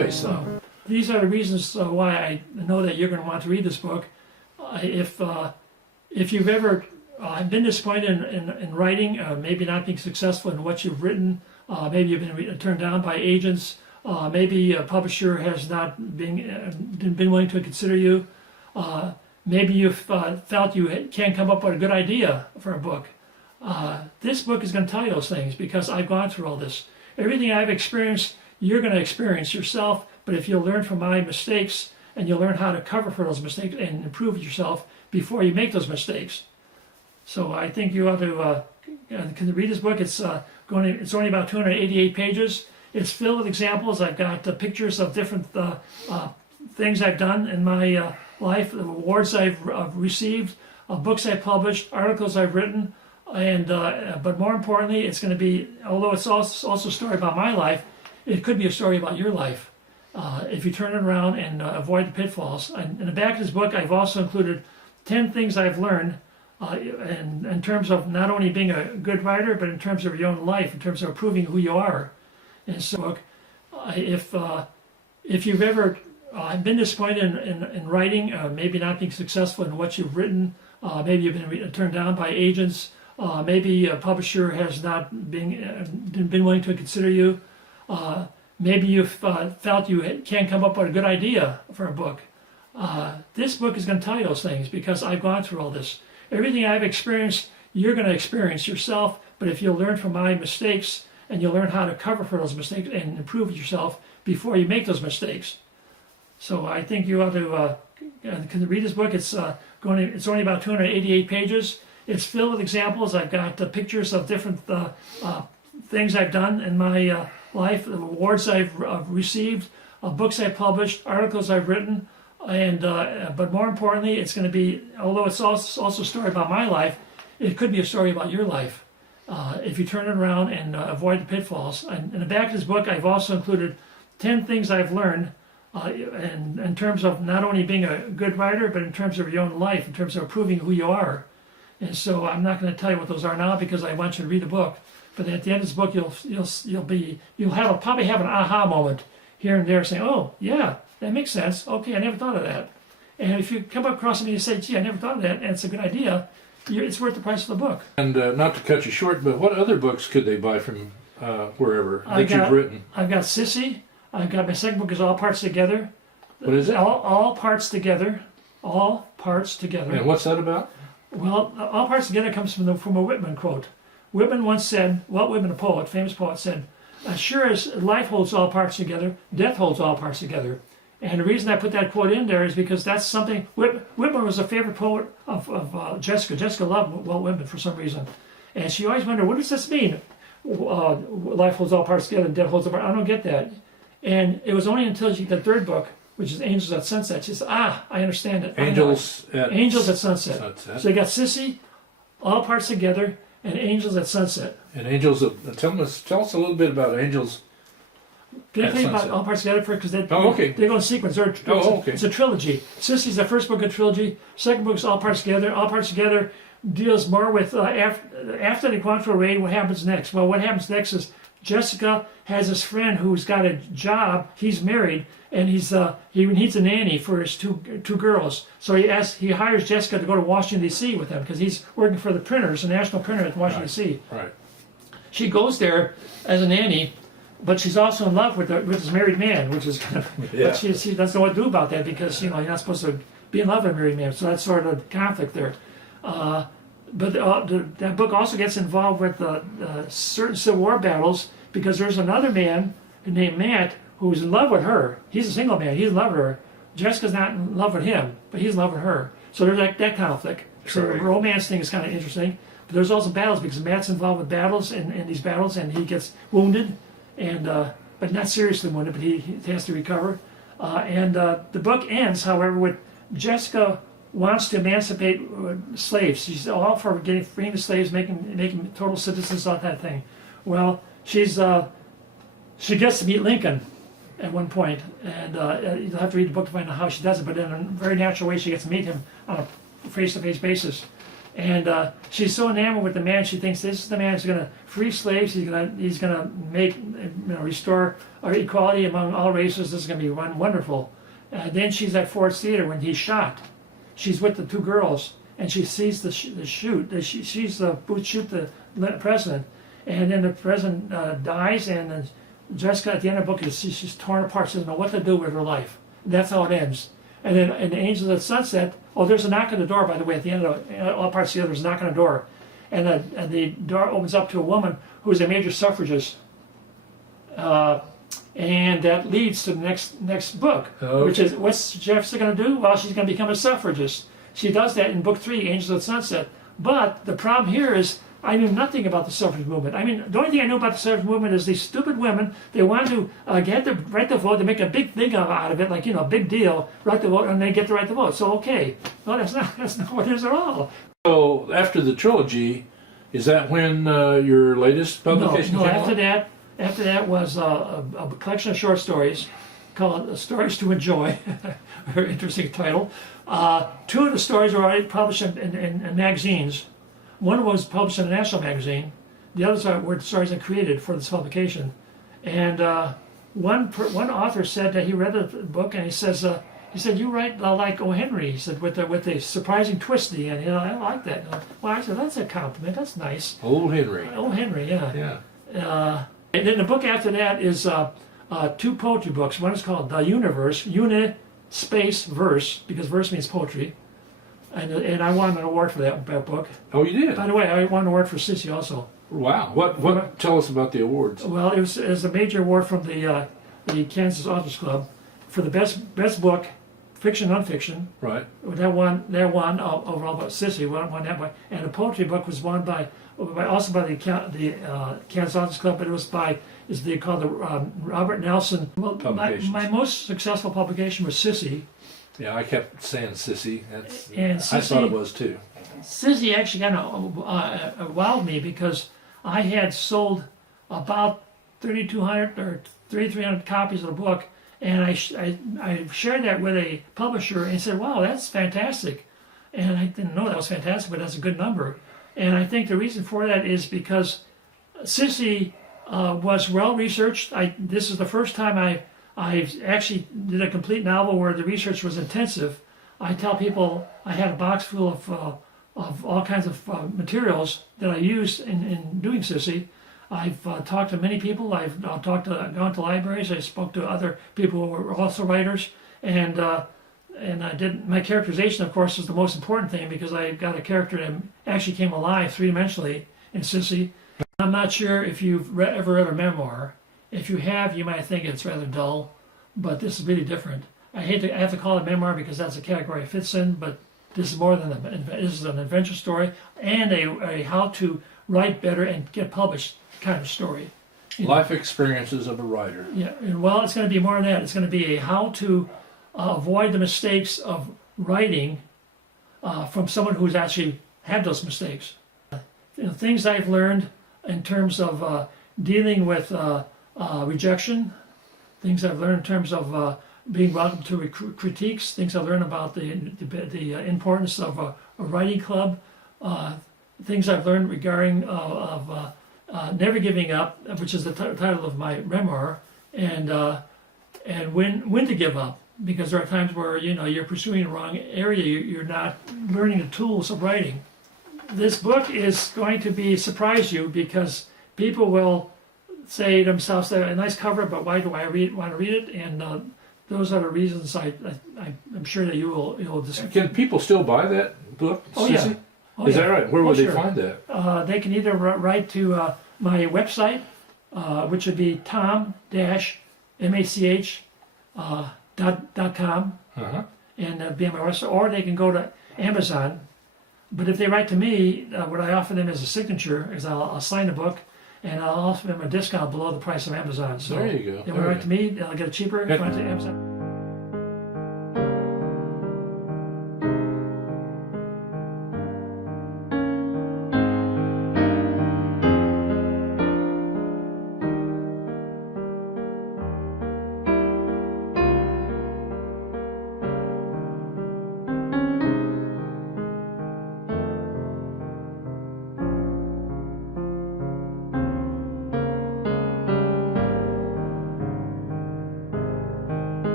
Nice. These are the reasons why I know that you're going to want to read this book. If you've ever been disappointed in writing, maybe not being successful in what you've written, maybe you've been turned down by agents, maybe a publisher has not been willing to consider you, maybe you've felt you can't come up with a good idea for a book. This book is going to tell you those things because I've gone through all this. Everything I've experienced, you're going to experience yourself, but if you'll learn from my mistakes and you'll learn how to cover for those mistakes and improve yourself before you make those mistakes. So I think you ought to can read this book. It's only about 288 pages. It's filled with examples. I've got pictures of different things I've done in my life, the awards I've received, books I've published, articles I've written, and but more importantly, it's going to be, although it's also a story about my life, it could be a story about your life if you turn it around and avoid the pitfalls. And in the back of this book, I've also included 10 things I've learned in terms of not only being a good writer, but in terms of your own life, in terms of proving who you are. And so, if you've ever been disappointed in writing, maybe not being successful in what you've written, maybe you've been turned down by agents, maybe a publisher has not been willing to consider you, maybe you've felt you can't come up with a good idea for a book. This book is going to tell you those things because I've gone through all this. Everything I've experienced, you're going to experience yourself, but if you'll learn from my mistakes and you'll learn how to cover for those mistakes and improve yourself before you make those mistakes. So I think you ought to can read this book. It's only about 288 pages. It's filled with examples. I've got pictures of different things I've done in my life, the awards I've received, books I've published, articles I've written, and but more importantly, it's going to be, although it's also a story about my life, it could be a story about your life if you turn it around and avoid the pitfalls. And in the back of this book, I've also included 10 things I've learned in terms of not only being a good writer, but in terms of your own life, in terms of proving who you are. And so I'm not going to tell you what those are now because I want you to read the book. But at the end of this book, you'll probably have an aha moment here and there, saying, "Oh, yeah, that makes sense. Okay, I never thought of that." And if you come across something and say, "Gee, I never thought of that," and it's a good idea, it's worth the price of the book. And not to cut you short, but what other books could they buy from wherever you've written? I've got Sissy. I've got my second book is All Parts Together. What is it? All Parts Together. All Parts Together. And what's that about? Well, All Parts Together comes from a Whitman quote. Whitman once said, Walt Whitman, a poet, famous poet, said, "As sure as life holds all parts together, death holds all parts together." And the reason I put that quote in there is because that's something, Whitman was a favorite poet of Jessica. Jessica loved Walt Whitman for some reason. And she always wondered, what does this mean? Life holds all parts together and death holds all parts. I don't get that. And it was only until she the third book, which is Angels at Sunset, she said, I understand it. Angels at Sunset. So you got Sissy, All Parts Together, and Angels at Sunset. And Angels, tell us a little bit about Angels. Can I tell you about All Parts Together first? Because okay. They go in sequence. Okay. It's a trilogy. Sissy's the first book of the trilogy. Second book is All Parts Together. All Parts Together deals more with after they've gone through a raid, what happens next? Well, what happens next is Jessica has this friend who's got a job. He's married, and he needs a nanny for his two girls. So he hires Jessica to go to Washington D.C. with him because he's working for the printers, the national printer at Washington D.C. Right. She goes there as a nanny, but she's also in love with this married man, which is kind of. Yeah. But she doesn't know what to do about that because you're not supposed to be in love with a married man. So that's sort of a conflict there. But that book also gets involved with certain Civil War battles because there's another man named Matt who's in love with her. He's a single man. He's in love with her. Jessica's not in love with him, but he's in love with her. So there's that conflict. So the romance thing is kind of interesting. But there's also battles because Matt's involved with battles in these battles, and he gets wounded, and but not seriously wounded, but he has to recover. And the book ends, however, with Jessica wants to emancipate slaves. She's all for freeing the slaves, making total citizens, all that thing. Well, she gets to meet Lincoln at one point, and you'll have to read the book to find out how she does it. But in a very natural way, she gets to meet him on a face-to-face basis. And she's so enamored with the man, she thinks this is the man who's going to free slaves. He's going to make, restore equality among all races. This is going to be wonderful. Then she's at Ford's Theater when he's shot. She's with the two girls, and she sees the shoot. She sees the Booth shoot the president, and then the president dies, and then Jessica at the end of the book she's torn apart. She doesn't know what to do with her life. That's how it ends. And then in Angels of Sunset, there's a knock on the door, by the way, at the end of all parts of the other, there's a knock on the door. And the door opens up to a woman who's a major suffragist. And that leads to the next book, which is, what's Jessica going to do? Well, she's going to become a suffragist. She does that in book 3, Angels of Sunset. But the problem here is, I knew nothing about the suffrage movement. I mean, the only thing I knew about the suffrage movement is these stupid women, they want to get the right to vote, they make a big thing out of it, like, a big deal, right to vote, and they get the right to vote. So, okay. Well, that's not what it is at all. So, after the trilogy, is that when your latest publication came out? After that was a collection of short stories called Stories to Enjoy. Very interesting title. 2 of the stories were already published in magazines. One was published in a national magazine. The others were stories I created for this publication. And one author said that he read the book and he said, "You write like O. Henry." He said, with a surprising twist at the end. I like that. Well, I said, that's a compliment. That's nice. O. Henry. O. Henry, yeah. Yeah. And then the book after that is 2 poetry books. One is called The Universe, uni space verse, because verse means poetry. And I won an award for that book. Oh, you did? By the way, I won an award for Sissy also. Wow. What? Tell us about the awards. Well, it was a major award from the Kansas Authors Club for the best book, fiction, nonfiction. Right. That won overall, but Sissy won that one. And the poetry book was won also by the Kansas Authors Club, but it was they called the Robert Nelson. Well, my most successful publication was Sissy. Yeah, I kept saying Sissy. Sissy, I thought it was too. Sissy actually kind of wowed me because I had sold about 3,200 or 3,300 copies of the book, and I shared that with a publisher and said, "Wow, that's fantastic!" And I didn't know that was fantastic, but that's a good number. And I think the reason for that is because Sissy was well researched. This is the first time I actually did a complete novel where the research was intensive. I tell people I had a box full of all kinds of materials that I used in doing Sissy. I've talked to many people. I've gone to libraries. I spoke to other people who were also writers, and I did my characterization. Of course, is the most important thing because I got a character that actually came alive 3-dimensionally in Sissy. I'm not sure if you've ever read a memoir. If you have, you might think it's rather dull, but this is really different. I have to call it memoir because that's a category it fits in, but this is more than this is an adventure story and a how to write better and get published kind of story. Life experiences of a writer. Yeah, well, it's going to be more than that. It's going to be a how to avoid the mistakes of writing from someone who's actually had those mistakes. Things I've learned in terms of dealing with rejection, things I've learned in terms of being welcome to critiques, things I've learned about the importance of a writing club, things I've learned regarding never giving up, which is the title of my memoir, and when to give up, because there are times where you're pursuing the wrong area, you're not learning the tools of writing. This book is going to surprise you because people will say to themselves, "A nice cover, but why do I want to read it?" And those are the reasons I'm sure that you'll discuss. Can people still buy that book? Oh, Sissy? yeah. Oh, is yeah. that right? Where would they sure. find that? They can either write to my website, which would be tom-mach.com, and be on my website, or they can go to Amazon. But if they write to me, what I offer them is a signature, is I'll sign the book, and I'll offer them a discount below the price of Amazon. So there you go. they want to write to me, they'll get it cheaper. If they write to Amazon.